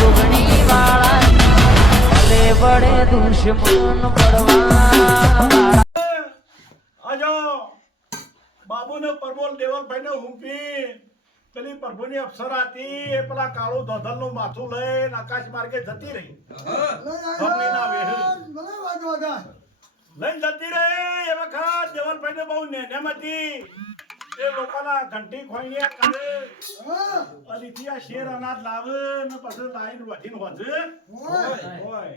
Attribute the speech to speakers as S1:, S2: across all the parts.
S1: જોગણી વાળા ભલે વડે દુશ્મન પડવા
S2: આજો બાબુને પરબોલ દેવલભાઈને હુંપી પેલી પ્રભુની અપ્સરા હતી, એ પેલા કાળું ધોધલનું માથું લઈને આકાશ માર્ગે જતી રહી. લઈને જતી રહી. એ વખત દેવલભાઈને બહુ નેનેમ હતી. એ લોકોના ઘંટી ખોઈને કરે. અલીથી આ શેર અનાજ લાવે ને પછી લાઈન વધીને વધે હોય.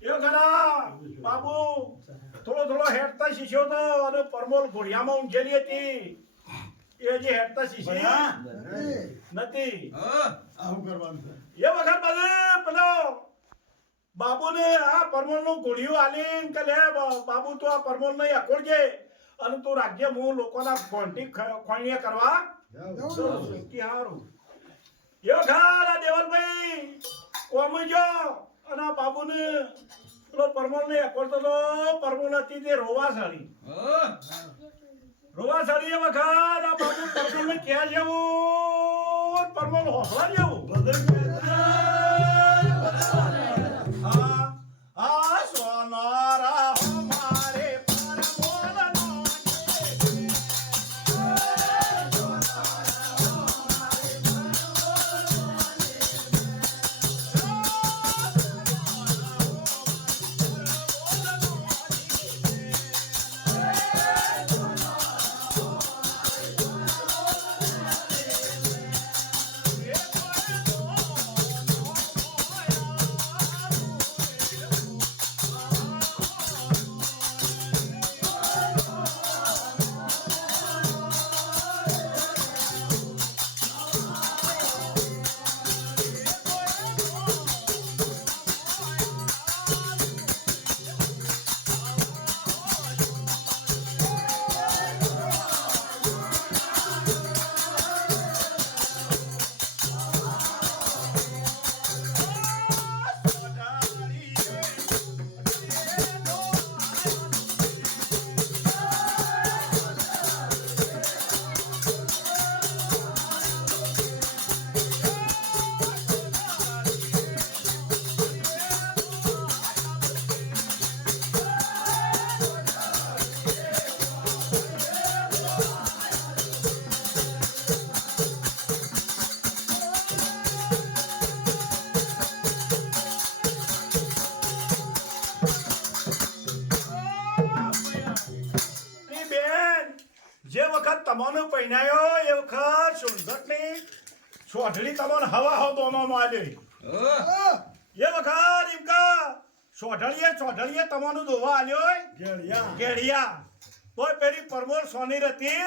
S2: એ ખરા બાબુ થોડો થોડો હેડતા શીખ્યો તો અને પરમોલ ઘોડિયામાં ઊંઘેલી હતી. એ જે હેડતા શીખી નથી. એ વખત બધે પેલો બાબુને આ પરમોલનું ઘોડિયું આલીન કે લે બાબુ તો આ પરમોલ નહીં અકોડજે અને તું રાજ્ય હું લોકોના ઘોંટી ખોણીએ કરવા કે હારું. દેવલભાઈ કોમજો અને બાબુને પેલો પરમોલ ને તો પરમોલ હતી તે રોવા સાડી રોવા સાડી એ વખત આ બાબુ પરમોલ ને ક્યાં જેવું? પરમોલ હોસવા જેવું? જે વખત તમોને પહેરાયો એ વખત સુંદરની સોઢળી તમોને હવા હો દોમાં આલી એ વખત ઇમકા સોઢળીએ સોઢળીએ તમોનું દોવા આલ્યો ગેડિયા ગેડિયા કોઈ પેલી પરમોર સોની રતી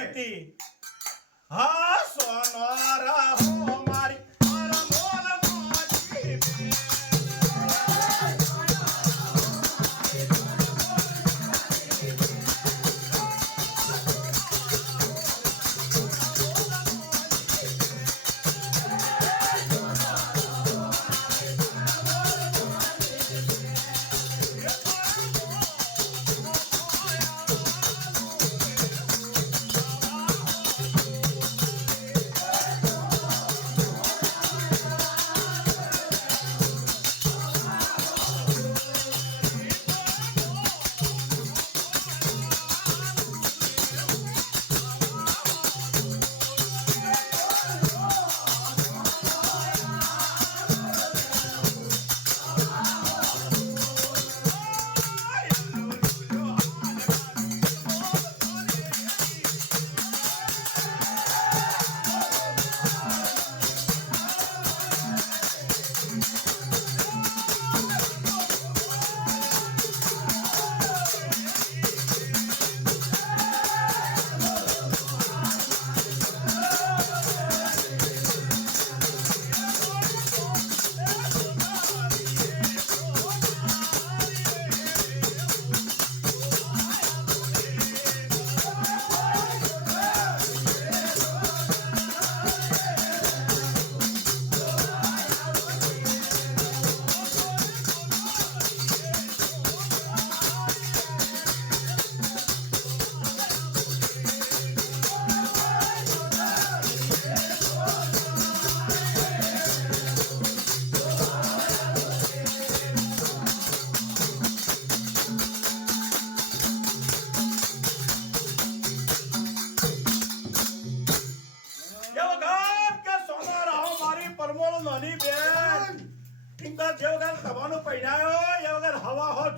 S2: હતી હા સોનારા હો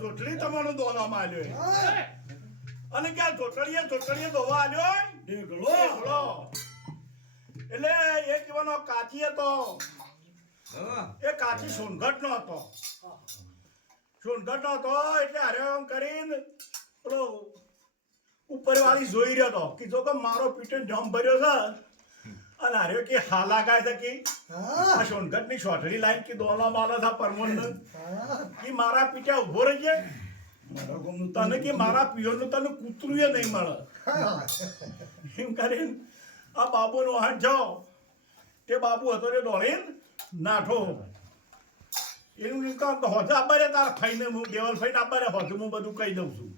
S2: જોટલી તમારો દોવામાં આલ્યો અને ક્યાં જોટડીએ જોટડીએ દોવા આલ્યો ઢેગલો એટલે એ કહેવાનો કાચી હતો. એ કાચી સોનગઢ નો હતો. સોનગઢ નો હતો એટલે હરે એમ કરીને પેલો ઉપરવાળી જોઈ રહ્યો હતો. કીધો કે મારો પીટે જમ ભર્યો છે. અને હારે કે હાલા ગાય છે કે? આ સોનગઢની છોટડી લાઈન કે દોલા માલા થા પરમનંદ કે મારા પીઠા ઊભો રહી જાય? મારા ગમનું તને કે મારા પિયરનું તને કૂતરું એ નહીં મળે. એમ કરીને આ બાબુનો હાથ જાઓ. તે બાબુ હતો તે દોડીને નાઠો. એનું કામ તો હોજે આબારે તાર ખાઈને હું દેવલ ફાઈને આબારે હોજે હું બધું કહી દઉં છું.